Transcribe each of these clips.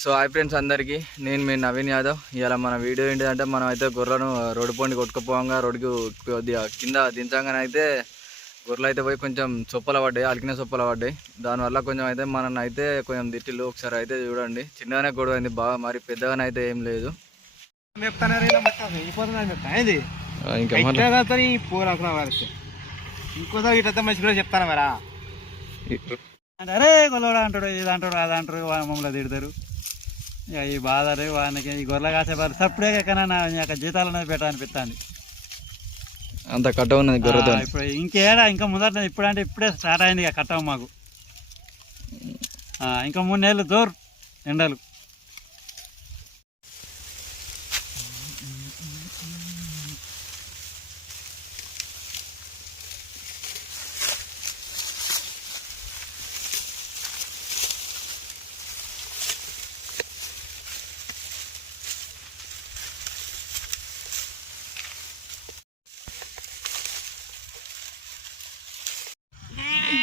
So hi friends అందరికీ. నేను మీ నవీన్ యాదవ్. ఇవాళ మన వీడియో ఏంటిదంటే మనం అయితే గొర్రెలను రోడ్డు పొండి కొట్టుకుపోగా రోడ్డుకి కొద్దిగా కింద దించగానే అయితే గొర్రెలు అయితే పోయి కొంచెం చొప్పల పడ్డాయి అలికిన చొప్పల పడ్డాయి. దానివల్ల కొంచెం అయితే మనల్ని అయితే కొంచెం తిట్టిల్లు. ఒకసారి అయితే చూడండి. చిన్నగానే గొడవ అయింది బాగా మరి పెద్దగానే అయితే ఏం లేదు. ఇంకోసారి ఇట్లా మంచి చెప్తాను మరా? అరే గొల్లవాడు అంటాడు ఇది అంటాడు అది అంటారు మమ్మల్ని తిడతారు. ఇక ఈ బాధలు వానికి. ఈ గొర్రెలు కాసే బాధ సప్పుడే ఎక్కడైనా జీతాలు అనేది పెట్ట అనిపిస్తుంది అంత కట్ట ఉన్నది గొర్రెతో. ఇప్పుడు ఇంకేడా ఇంకా ముందర ఇప్పుడు అంటే ఇప్పుడే స్టార్ట్ అయింది ఇక కట్టం మాకు. ఆ, ఇంకా మూడు నెలలు దూర్ ఎండలు.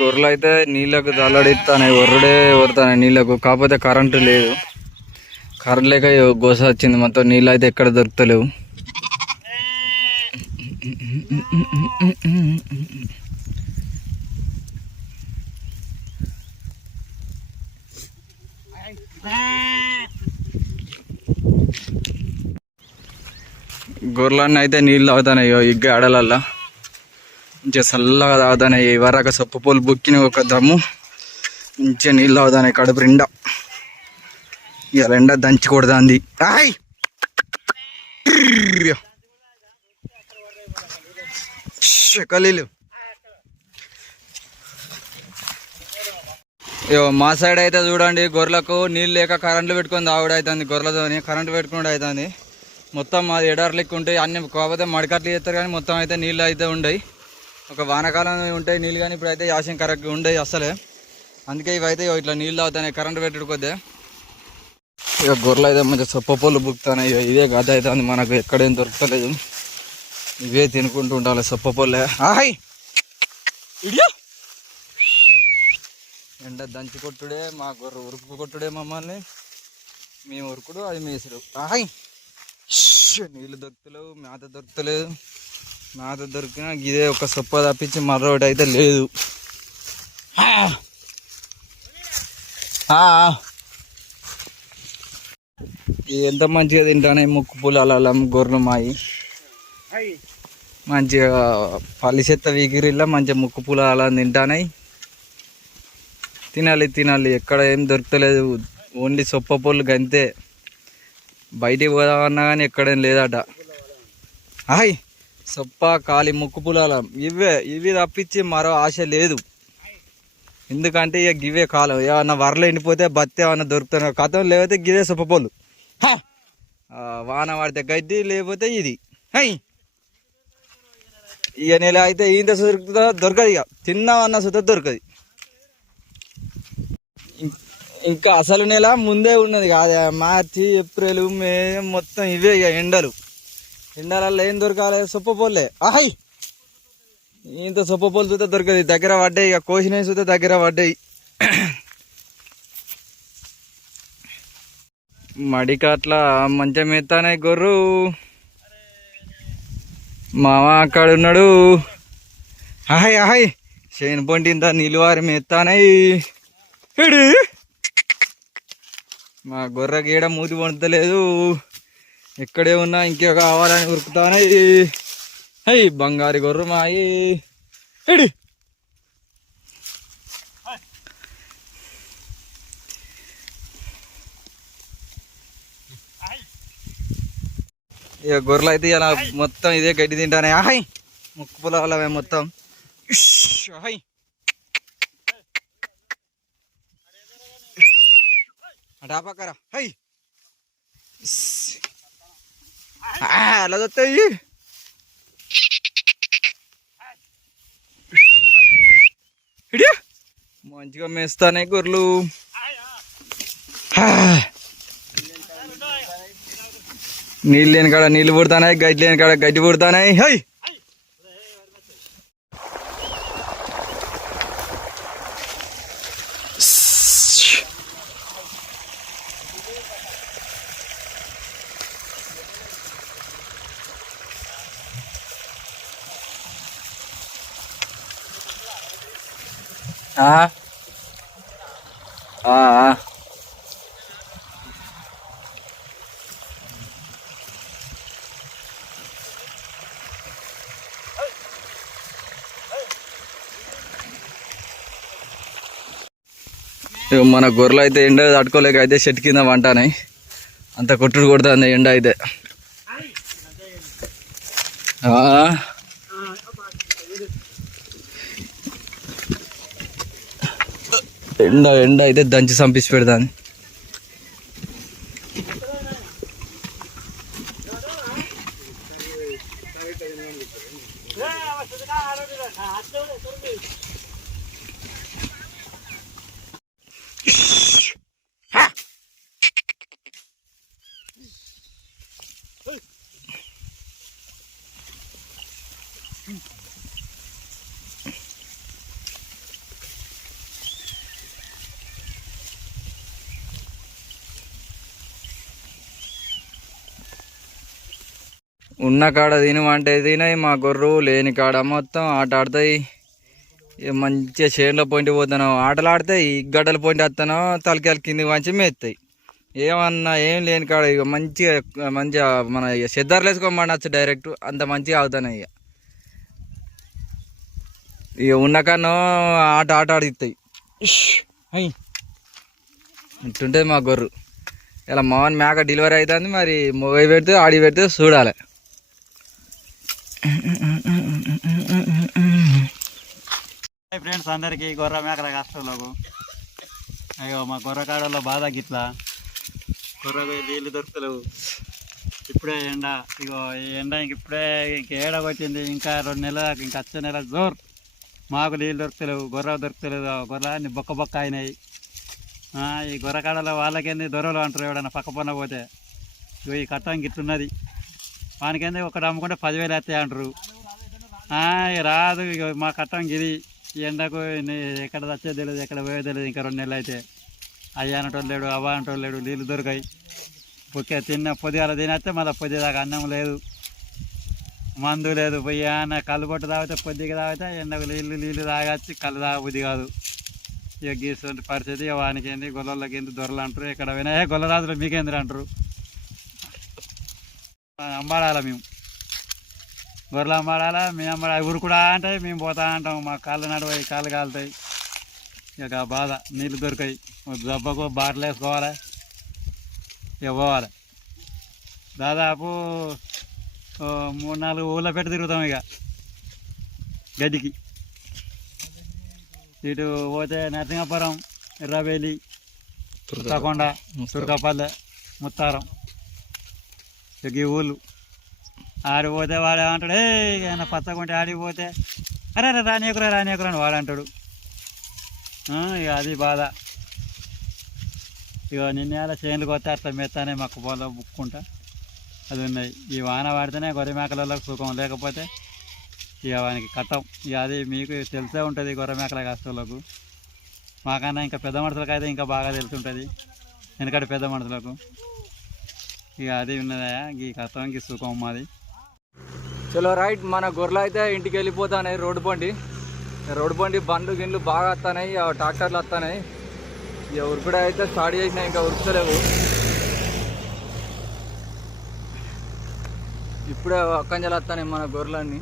గొర్రెలు అయితే నీళ్ళకు దల్లడిస్తాయి ఒర్రుడే ఒరుతాయి నీళ్ళకు. కాకపోతే కరెంటు లేదు. కరెంట్ లేక గోస వచ్చింది. మొత్తం నీళ్ళు అయితే ఎక్కడ దొరుకుతలేవు. గొర్రెలన్నీ అయితే నీళ్ళు తాగుతాయి ఇగో ఈ గాడలల్లా. మంచిగా చల్లగా తాగుతాయి వరాక సొప్పు పూలు బుక్కిన ఒక దమ్ము. మంచిగా నీళ్ళు తాగుతాయి కడుపు నిండా. ఇవాళ ఎండ దంచి కొడుతుంది. ఆయ్! కలీలు ఇగో మా సైడ్ అయితే చూడండి గొర్రెలకు నీళ్ళు లేక కరెంట్లు పెట్టుకొని తాగుడు అవుతుంది గొర్రెలతోని. కరెంట్ పెట్టుకుంటూ అవుతుంది మొత్తం మాది ఎడారి ఉంటాయి అన్ని కాకపోతే మడికట్లు చేస్తారు కానీ మొత్తం అయితే నీళ్ళు అయితే ఉండయి. ఒక వానకాలం ఉంటాయి నీళ్ళు కానీ ఇప్పుడు అయితే యాసం కరెక్ట్గా ఉండయి అసలే అందుకే ఇవైతే ఇగో ఇట్లా నీళ్ళు తాగుతాయి కరెంట్ పెట్టుడు కొద్దే ఇక గొర్రెలు అయితే మంచిగా సొప్ప పొల్లు బుక్తాయి ఇక ఇదే గద అవుతుంది మనకు ఎక్కడేం దొరకలేదు. ఇవే తినుకుంటూ ఉండాలి సొప్ప పొల్లే. హాయ్ ఎండ దంచి కొట్టుడే మా గొర్రె ఉరుకు కొట్టుడే మమ్మల్ని. మేము ఉరుకుడు అది మేసుడు హాయ్ నీళ్ళు దొరుకుతలేవు మేత దొరుకుతలేదు. నాతో దొరికిన ఇదే ఒక సొప్ప తప్పించి మరొకటి అయితే లేదు. ఎంత మంచిగా తింటానే ముక్కు పొలాల గొర్రెలు మాయి. మంచిగా పల్లి చెత్త వీగిరిల్లా మంచిగా ముక్కు పొలాల తింటానాయి తినాలి తినాలి. ఎక్కడ ఏం దొరకలేదు ఓన్లీ సొప్ప పొల్లు గంతే. బయటికి పోదామన్నా కానీ ఎక్కడేం లేదట. హాయ్ సొప్ప కాలి ముక్కు పులాల. ఇవే ఇవి తప్పించి మరో ఆశ లేదు. ఎందుకంటే ఇక గివే కాలం. ఏమన్నా వరలు ఎండిపోతే బత్తి ఏమన్నా దొరుకుతున్నా కథం లేకపోతే గివే సొప్ప వాన పడితే గడ్డి లేకపోతే ఇది. హై! ఇక నెల అయితే ఈంత దొరుకుతుందో దొరకదు ఇక. తిన్నామన్న సుత దొరకదు. ఇంకా అసలు నెల ముందే ఉన్నది కాదు మార్చి ఏప్రిల్ మే మొత్తం ఇవే ఇక ఎండలు. ఎండలలో ఏం దొరకాలి? సొప్పపోలే ఆహాయ్ ఇంత సొప్పపోలు చూస్తే దొరకదు. దగ్గర పడ్డాయి. ఇక కోసినవి చూస్తే దగ్గర పడ్డాయి. మడికాట్ల మంచి మెత్తానే గొర్రు. మామ అక్కడ ఉన్నాడు. ఆహాయ్ ఆహాయ్ చేను పొంటింత నిలువారి మెత్తానై మా గొర్రె గీడ మూతి పొందలేదు ఇక్కడే ఉన్నా ఇంకే కావాలని ఉరుకుతానై. హై బంగారు గొర్రె మాయి. ఎడి ఇక గొర్రెలు అయితే ఇలా మొత్తం ఇదే గడ్డి తింటానే. హాయ్ ముక్కు పొలాలవే మొత్తం. ఇష్, హాయ్ హై. అలా వస్తాయి ఇడియా మంచిగా మేస్తానే గొర్రెలు నీళ్ళు లేని కాడ నీళ్ళు పుడతానాయి గడ్డి లేని కాడ గడ్డి పుడతానాయి హై మన గొర్రెలు అయితే ఎండ తట్టుకోలేక అయితే చెట్టు కింద వంటానాయి అంత కొట్టుడు కొడుతుంది ఎండ అయితే. ఎండ ఎండ అయితే దంచి చంపించి పెడతాను ఉన్న కాడ తినమంటే తినాయి మా గొర్రెలు లేని కాడ మొత్తం ఆట ఆడతాయి. ఇక మంచిగా చేనులో పోయింటి పోతాను ఆటలు ఆడతాయి గడ్డల పోయింటి వస్తానో తలకాయలు కింది మంచి మేస్తాయి ఏమన్నా ఏం లేని కాడ ఇక మంచిగా మంచిగా మన ఇక సిద్ధార్లు వేసుకోమనొచ్చు డైరెక్ట్ అంత మంచిగా అవుతాయి ఇక. ఇక ఉన్న కన్నో ఆట ఆట ఆడిస్తాయి. ఇట్టుంటుంది మా గొర్రు. ఇలా మోహన్ మేక డెలివరీ అవుతుంది మరి మొగై పెడితే ఆడి పెడితే చూడాలి. ఫ్రెండ్స్ అందరికీ గొర్రె మేకల కష్టంలోకు అయ్యో మా గొర్రె కాడలో బాధ గిట్లా. గొర్రెకు నీళ్ళు దొరుకుతలేవు ఇప్పుడే ఎండ ఇగో ఈ ఎండ ఇంక ఇప్పుడే ఇంక ఏడ ఇంకా రెండు నెలల ఇంక ఇంకా వచ్చే నెల జోర్. మాకు నీళ్ళు దొరుకుతలేవు గొర్రె దొరుకుతలేదు గొర్ర అన్ని బొక్క బొక్క అయినాయి. ఈ గొర్రె కాడలో వాళ్ళకేంది దొరలు అంటారు ఎవడన్నా పక్క పోతే? ఇగో ఈ కట్టం గిట్లున్నది. వానికేంది ఒకటి అమ్ముకుంటే పదివేలు వస్తాయి అంటారు. రాదు ఇక మా కట్టం గిరి. ఎండకు ఎక్కడ వచ్చేది తెలియదు ఎక్కడ పోయేది తెలియదు ఇంకా రెండు నెలలు అయితే. అయ్యా అనటోళ్ళు లేడు అవ్వ అనటోళ్ళు లేడు నీళ్ళు దొరికాయి. బుక్కే తిన్న పొద్దుగాల తినేస్తే మళ్ళీ పొద్దుదాకా అన్నం లేదు. మందు లేదు పోయి కళ్ళు పొట్టు తాగితే పొద్దుగా తాగితే ఎండకు నీళ్ళు నీళ్ళు తాగచ్చి కళ్ళు తాగబుద్ది కాదు. ఇక గీసుకుంటే పరిస్థితి వానికి ఏంది గొల్లలకి ఏంది దొరలు అంటారు. ఎక్కడ పోయినా ఏ గొల్లరాజులు మీకేంద్ర అంటారు? అమ్మాడాల మేము. గొర్రెలు అమ్మాడాలా మేము అమ్మాడ ఊరు కూడా అంటే మేము పోతా అంటాం. మా కాళ్ళు నడవాయి కాళ్ళు కాలుతాయి. ఇక బాధ నీళ్ళు దొరికాయి. దెబ్బకు బాటలు వేసుకోవాలి? ఇక పోవాలి? దాదాపు మూడు నాలుగు ఊళ్ళో పెట్టి తిరుగుతాం ఇక గదికి ఇటు పోతే నరసింగపురం ఎర్రబేలి తుర్కకొండ తుర్కపల్లె ముత్తారం. ఈ ఊళ్ళు. ఆడిపోతే వాడు ఏమంటాడు ఏ ఆయన పచ్చకుంటే ఆడిపోతే. అరే అరే రానియకురా రానియకురా అని వాడు అంటాడు. ఇక అది బాధ. ఇక నిన్న చేనులు కొత్త అట్లా మెత్తానే మక్క పోలో బుక్కుంటా. అది ఉన్నాయి ఈ వాన వాడితేనే గొర్రె మేకలలో సుఖం. లేకపోతే ఇక వానికి కట్టం ఇక అది మీకు తెలిసే ఉంటుంది గొర్రె మేకల కష్టంలోకి. మాకన్నా ఇంకా పెద్ద మనుషులకు అయితే ఇంకా బాగా తెలుసుంటుంది. ఎందుకంటే పెద్ద మనుషులకు. ఇక అది ఉన్నదా? ఈ కష్టం ఈ సుఖం మాది. చలో రైట్ మన గొర్రెలు అయితే ఇంటికి వెళ్ళిపోతాయి రోడ్డు బండి. రోడ్డు బండి బండ్లు గిన్లు బాగా వస్తున్నాయి ట్రాక్టర్లు వస్తున్నాయి ఇక ఉరుకుడు అయితే స్టార్ట్ చేసినాయి ఇంకా ఉరుకుతలేవు. ఇప్పుడే ఒక్కంజలు వస్తున్నాయి మన గొర్రెలన్నీ.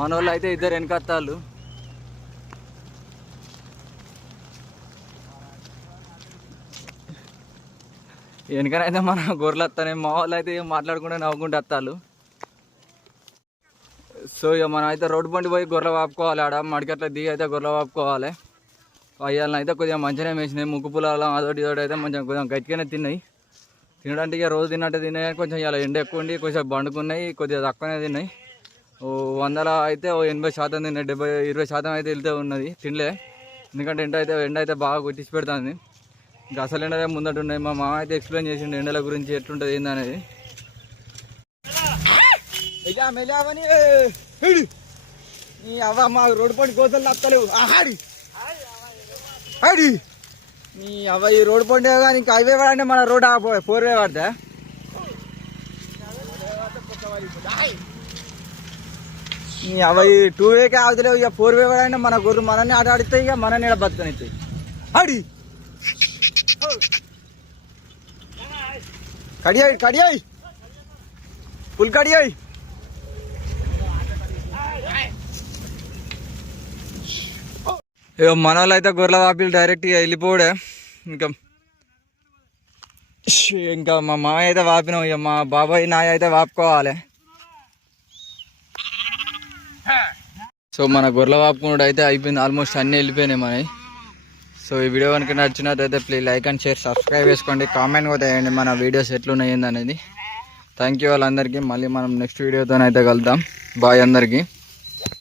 మన వాళ్ళు అయితే ఇద్దరు వెనకత్తాళ్ళు వెనకనైతే మన గొర్రెలు వస్తానే మా వాళ్ళు అయితే మాట్లాడుకుంటే నవ్వుకుంటూ వస్తారు. సో ఇక మనం అయితే రోడ్డు బండి పోయి గొర్రెలు వాపుకోవాలి ఆడ మడికట్లో దిగి అయితే గొర్రెలు వాపుకోవాలి. అయ్యాలని అయితే కొద్దిగా మంచిగానే వేసినాయి ముక్కు పులాలు అదొకటి ఇదొకటి అయితే కొంచెం కొంచెం గట్టిగానే తిన్నాయి. తినడానికి ఇక రోజు తిన్నట్టు తిన్నాయి కొంచెం ఇలా ఎండ ఎక్కువ ఉండి కొంచెం బండుకున్నాయి కొద్దిగా తక్కువనే తిన్నాయి. ఓ వందల అయితే ఓ ఎనభై శాతం తిన్నాయి డెబ్బై ఇరవై శాతం అయితే వెళ్తే ఉన్నది తినలే. ఎందుకంటే ఎండ అయితే ఎండ అయితే బాగా కొట్టించి పెడుతుంది. ఇంకా అసలు ఎండ ముందట ఉన్నాయి. మా మామ అయితే ఎక్స్ప్లెయిన్ చేసిండు ఎండల గురించి ఎట్లుంటుంది ఏందనేది ఇలా నీ అవ్వ మా రోడ్డు పండి కోతలు తప్పలేవు. ఆడి. ఆడి. నీ అవ్వ ఈ రోడ్డు పండి కానీ ఇంకా హైవే పడంటే మన రోడ్ ఫోర్ వే పడతా. అవి టూ వేకే ఆగుతలేవు. ఇక ఫోర్ వే పడంటే మన గొర్రెలు మనని ఆట ఆడితే ఇక మనని ఇక్కడ బతుకనిస్తాయి ఆడి. కడియాయి కడియాయి ఫుల్ కడియాయి ఇక మన వాళ్ళు అయితే గొర్రెల వాపిలు డైరెక్ట్ ఇక వెళ్ళిపోడే ఇంకా ష్, ఇంకా మా మామయ్య అయితే వాపినాం ఇక మా బాబాయ్ నాయ అయితే వాపుకోవాలి సో మన గొర్రెల వాపుకున్నాడు అయితే అయిపోయింది ఆల్మోస్ట్ అన్నీ వెళ్ళిపోయినాయి మనవి సో ఈ వీడియో కనుక నచ్చినట్టయితే please like and share subscribe చేసుకోండి. కామెంట్ కూడా వేయండి మన వీడియోస్ ఎట్లున్నాయి అనేది థ్యాంక్ యూ వాళ్ళందరికీ మళ్ళీ మనం నెక్స్ట్ వీడియోతోనైతే కలుద్దాం. బాయ్ అందరికీ.